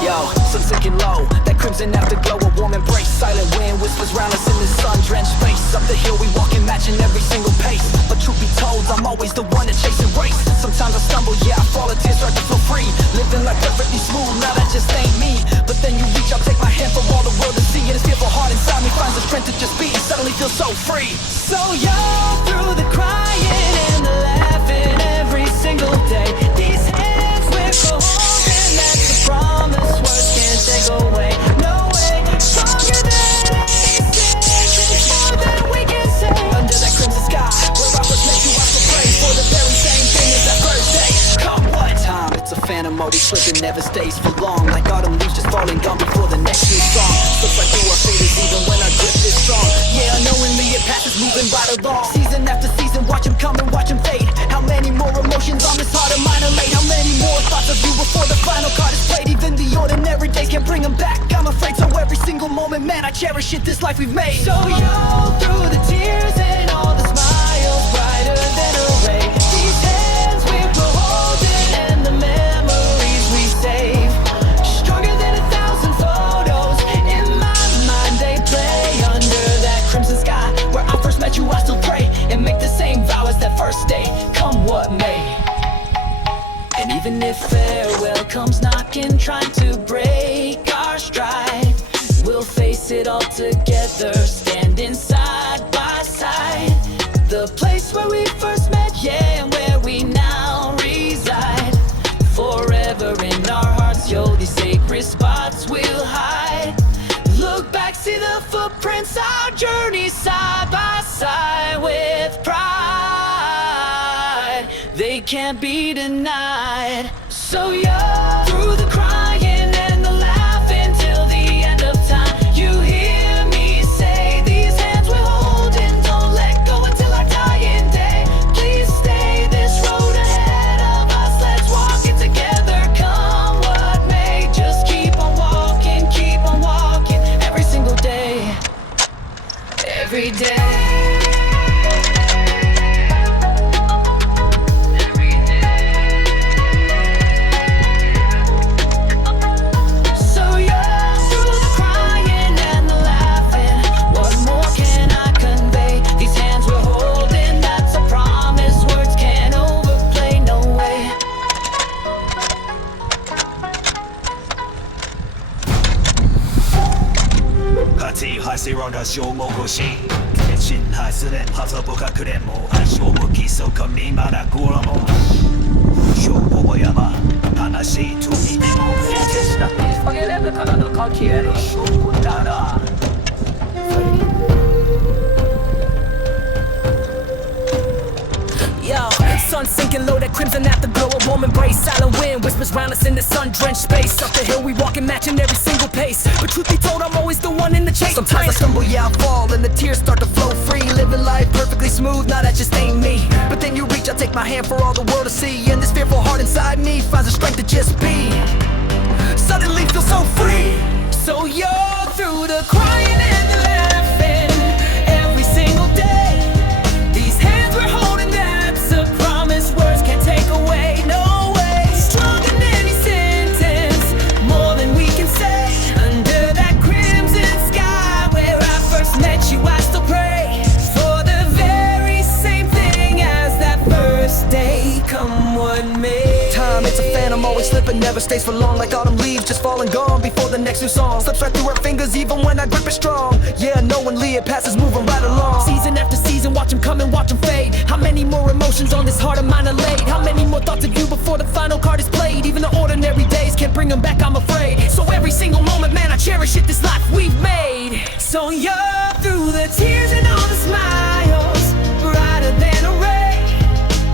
Yo, sun sinking low, that crimson afterglow, a warm embrace. Silent wind whispers round us in this sun-drenched space. Up the hill we walking, matching every single pace. But truth be told, I'm always the one that chasing race. Sometimes I stumble, yeah, I fall, and tears start to flow free. Living like perfectly smooth, now that just ain't me. But then you reach out, take my hand for all the world to see. And this fearful heart inside me finds the strength to just be. Suddenly feel so free. So young, through the crying and the laughing every single day. These hands we're holding, that's a promise words can't take away. No way, stronger than anything. There's more that we can say. Under that crimson sky, where I first met you, I still pray for the very same thing as that first day. Come what time? It's a phantom, always slipping, never stays for long. Like autumn leaves just falling, gone before the next new song. Looks like you are faded even when I grip this song. Yeah, unknowingly it passes, moving right along. Season after season, watch him come and watch him fade. How many more emotions on this heart of mine are laid? How many more thoughts of you before the final card is played? Even the ordinary days can't bring them back, I'm afraid. So every single moment, man, I cherish it, this life we've made. So young, through the tears and all the smiles, brighter than a ray. These hands we were holding and the memories we save. Stronger than 1,000 photos, in my mind they play. Under that crimson sky, where I first met you, I still pray and make the same vow as that first day, come what may. And even if farewell comes knocking, trying to break our stride, we'll face it all together, standing side by side. The place where we first met, yeah, and where we now reside. Forever in our hearts, yo, these sacred spots we'll hide. Look back, see the footprints, our journey side by side with pride. They can't be denied. So young, through the crying and the laughing till the end of time. You hear me say, these hands we're holding, don't let go until our dying day. Please stay, this road ahead of us, let's walk it together, come what may. Just keep on walking every single day, every day.消磨不息，天心还是人，好走不可可怜我，爱说不给手可你妈的过了么？说我不要嘛，悲しいと見ても、決した下げれるからのか消える証拠だな。Yo, sun sinking low, that crimson afterglow, a warm embrace. Silent wind whispers round us in the sun-drenched space. Up the hill we walking, matching every single pace. But truth be told, I'm always the one in the chase. Sometimes I stumble, yeah, I fall, and the tears start to flow free. Living life perfectly smooth, now that just ain't me. But then you reach out, take my hand for all the world to see. And this fearful heart inside me finds the strength to just be. Suddenly feel so free. So you're through the crying and the laughing every single day. These hands we're holding, that's a promise words can't take away. No way, stronger than any sentence, more than we can say. Under that crimson sky where I first met you, I still pray for the very same thing as that first day, come what may. Time, it's a phantom, always slipping, never stays for long. Like autumn leaves just falling, gone before the next new song. Slips right through our fingers even when I grip it strong. Yeah, knowingly it passes, moving right along. Season after season, watch him come and watch him fade. How many more emotions on this heart of mine are laid? How many more thoughts of you before the final card is played? Even the ordinary days can't bring them back, I'm afraid. So every single moment, man, I cherish it, this life we've made. So you're through the tears and all the smiles, brighter than a ray.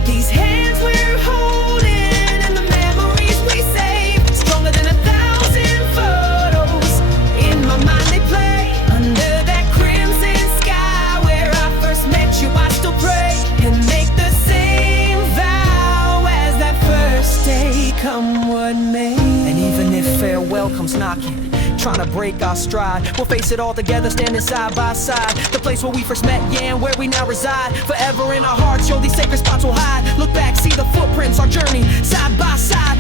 These hands we're holding and the memories we save. Stronger than 1,000 photos, in my mind they play. Under that crimson sky where I first met you, I still pray and make the same vow as that first day, come what may. And even if farewell comes knocking, trying to break our stride, we'll face it all together, standing side by side. The place where we first met, yeah, and where we now reside. Forever in our hearts, yo, these sacred spots will hide. Look back, see the footprints, our journey, side by side